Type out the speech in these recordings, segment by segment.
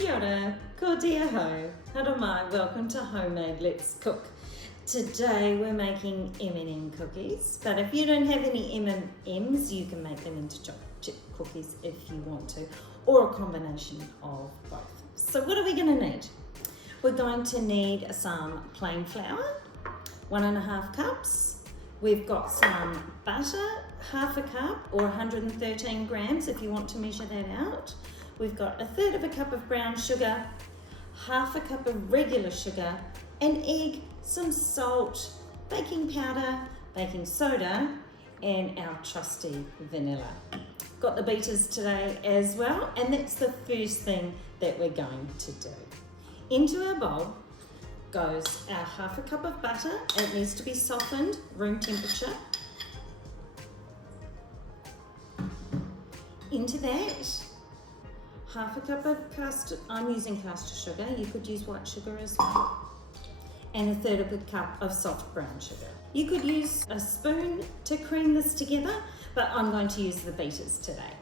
Kia ora, ko tia ho, hara mai, welcome to Homemade Let's Cook. Today we're making M&M cookies, but if you don't have any M&Ms, you can make them into chocolate chip cookies if you want to, or a combination of both. So what are we going to need? We're going to need some plain flour, 1.5 cups. We've got some butter, 1/2 cup or 113 grams if you want to measure that out. We've got 1/3 cup of brown sugar, 1/2 cup of regular sugar, an egg, some salt, baking powder, baking soda, and our trusty vanilla. Got the beaters today as well, and that's the first thing that we're going to do. Into our bowl goes our 1/2 cup of butter. It needs to be softened, room temperature. Into that, 1/2 cup of caster, I'm using caster sugar, you could use white sugar as well, and 1/3 cup of soft brown sugar. You could use a spoon to cream this together, but I'm going to use the beaters today.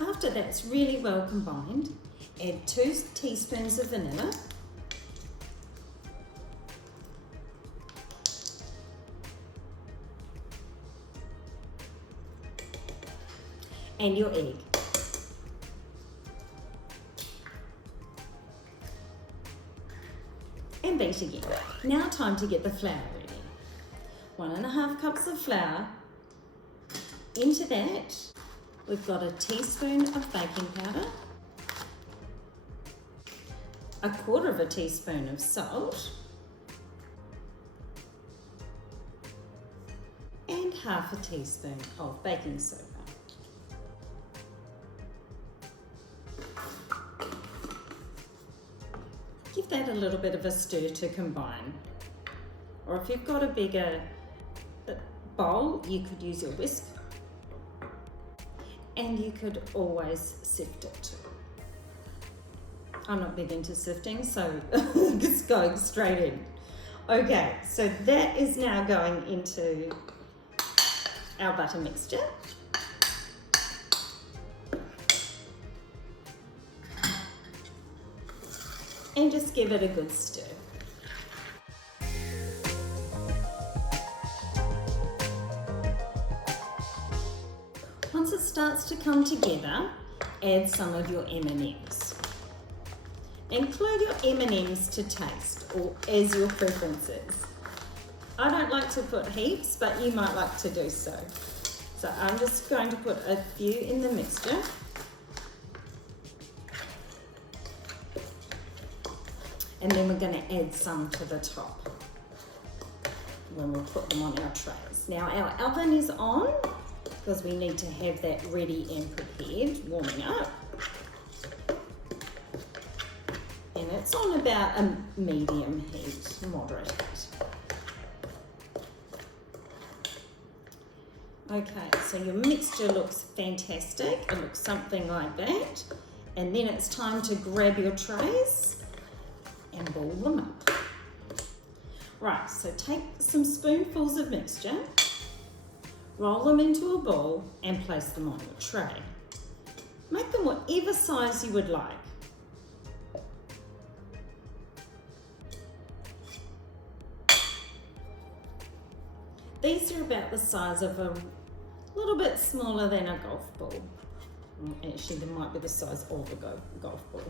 After that's really well combined, add 2 teaspoons of vanilla, and your egg. And beat again. Now time to get the flour ready. 1.5 cups of flour. Into that, we've got a teaspoon of baking powder, 1/4 teaspoon of salt, and 1/2 teaspoon of baking soda. Give that a little bit of a stir to combine. Or if you've got a bigger bowl, you could use your whisk. And you could always sift it too. I'm not big into sifting, so just going straight in. Okay, so that is now going into our butter mixture. And just give it a good stir. Once it starts to come together, add some of your M&Ms. Include your M&Ms to taste or as your preference is. I don't like to put heaps, but you might like to do so. So I'm just going to put a few in the mixture. And then we're going to add some to the top when we put them on our trays. Now our oven is on because we need to have that ready and prepared, warming up. And it's on about a medium heat, moderate heat. Okay, so your mixture looks fantastic. It looks something like that. And then it's time to grab your trays and ball them up. Right, so take some spoonfuls of mixture, roll them into a ball and place them on your tray. Make them whatever size you would like. These are about the size of a little bit smaller than a golf ball. Actually, they might be the size of a golf ball.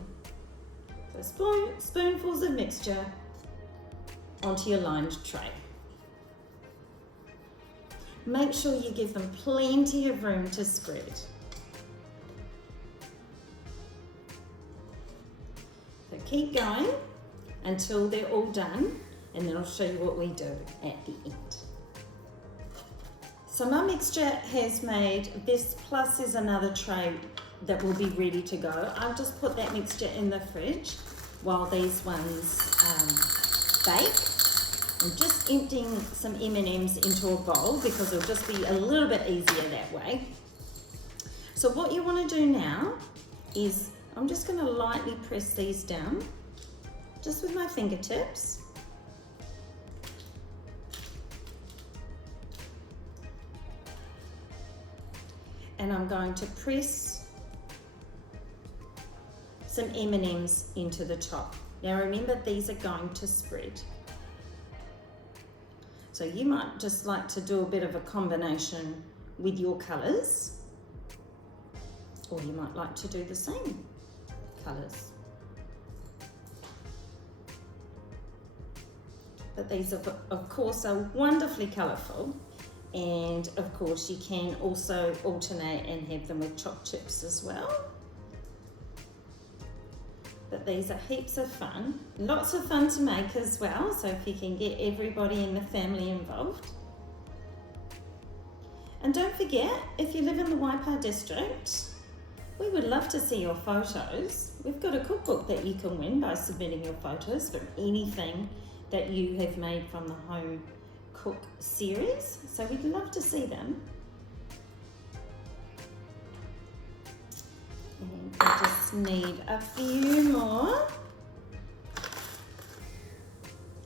So spoonfuls of mixture onto your lined tray. Make sure you give them plenty of room to spread. So keep going until they're all done, and then I'll show you what we do at the end. So my mixture has made this, plus there's another tray that will be ready to go. I've just put that mixture in the fridge while these ones bake. I'm just emptying some M&Ms into a bowl because it'll just be a little bit easier that way. So what you want to do now is I'm just going to lightly press these down just with my fingertips. And I'm going to press some M&Ms into the top. Now remember, these are going to spread. So you might just like to do a bit of a combination with your colours, or you might like to do the same colours. But these of course are wonderfully colourful, and of course you can also alternate and have them with choc chips as well. But these are heaps of fun, lots of fun to make as well, so if you can get everybody in the family involved. And don't forget, if you live in the Waipa district, we would love to see your photos. We've got a cookbook that you can win by submitting your photos for anything that you have made from the Home Cook series, so we'd love to see them. And I just need a few more.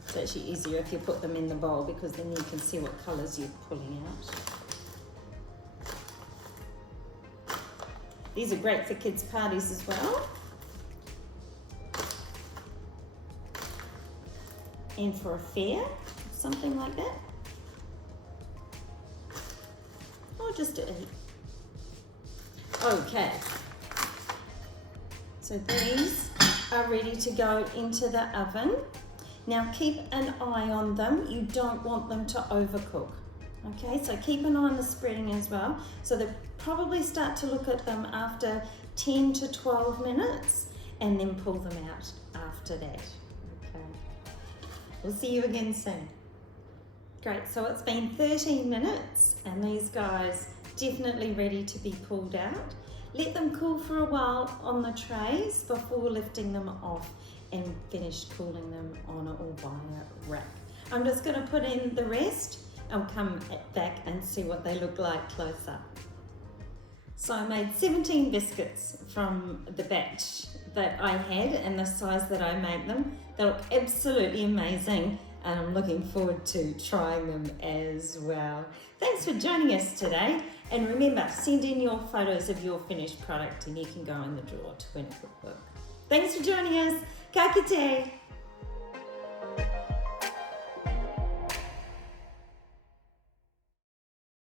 It's actually easier if you put them in the bowl, because then you can see what colours you're pulling out. These are great for kids' parties as well. And for a fair, something like that. Or just to eat. Okay. So these are ready to go into the oven. Now keep an eye on them. You don't want them to overcook. Okay, so keep an eye on the spreading as well. So they probably start to look at them after 10 to 12 minutes, and then pull them out after that. Okay, we'll see you again soon. Great, so it's been 13 minutes and these guys definitely ready to be pulled out. Let them cool for a while on the trays before lifting them off and finish cooling them on a wire rack. I'm just going to put in the rest. I'll come back and see what they look like close up. So I made 17 biscuits from the batch that I had and the size that I made them. They look absolutely amazing, and I'm looking forward to trying them as well. Thanks for joining us today, and remember, send in your photos of your finished product and you can go in the drawer to win a cookbook. Thanks for joining us. Ka kite!